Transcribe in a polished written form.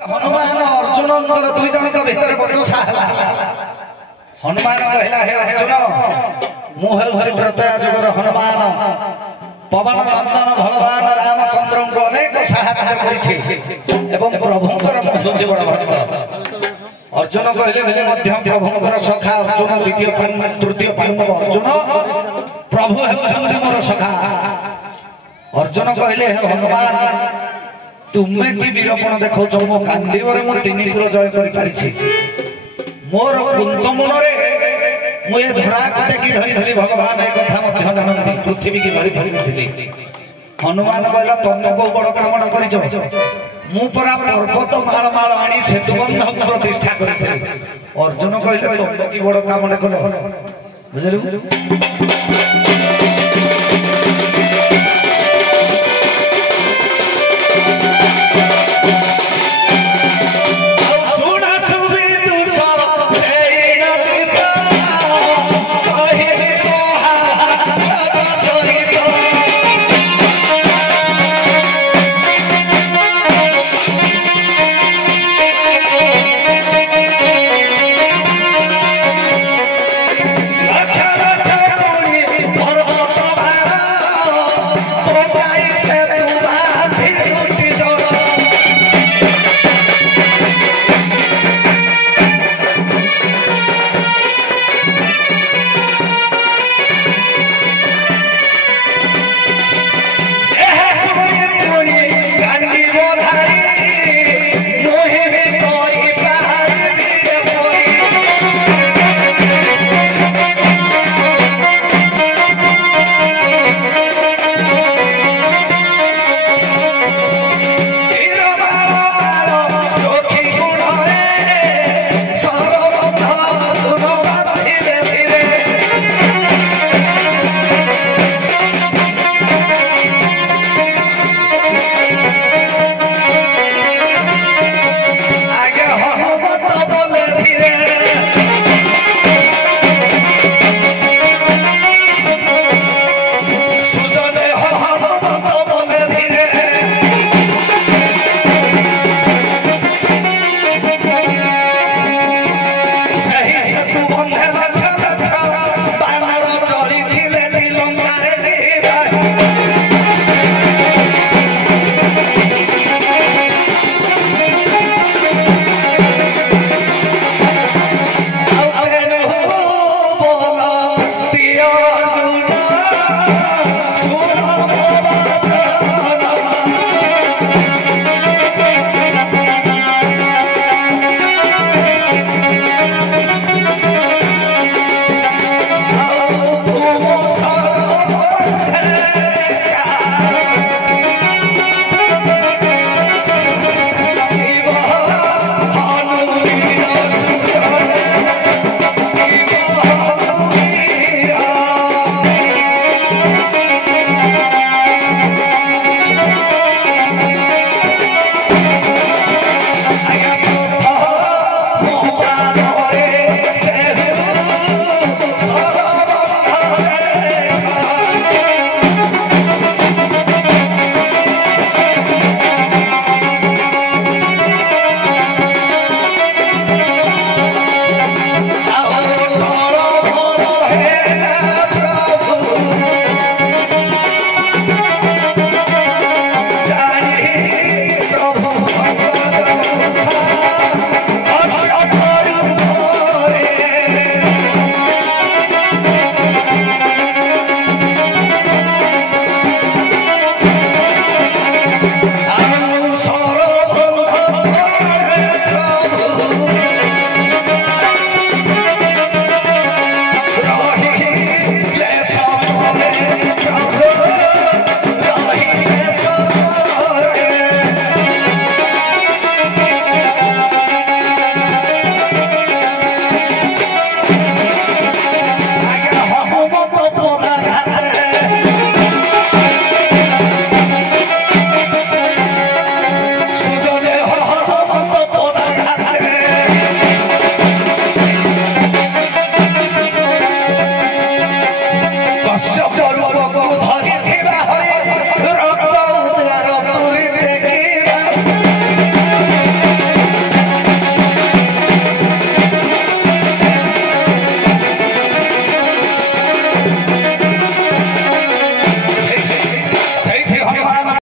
हनुमान अर्जुन दुई जन भितर बचसा हनुमान कहला हे अर्जुन मु हेउछि त्रैतया जुगर हनुमान पवन नंदन भगवान रामचंद्र को अनेक साहाय्य करिछि एवं प्रभुंकर हेउछि बड़ भक्त। अर्जुन कहले बेले मध्य प्रभुंकर सखा अर्जुन द्वितीय तृतीय पांडव अर्जुन प्रभु हेउछन्ति मोर सखा। अर्जुन कहले हे हनुमान तुम्हें कि वीरपण देखो मो कांदीवर मु तीनपुर जय कर पारिछि मोर कुंतमुनरे मु ए धरा टेकी धरी धरी भगवान ए कथा मध्य जानନ୍ତି पृथ्वी की धरी धरी करथिली। हनुमान कहला तमे को बड़ कामडा करिछो मु परा पर्वत माळ माळ आनी सेतुबंध को प्रतिष्ठा करथिली। अर्जुन कहले तमे की बड़ कामडा कलो बुझलु।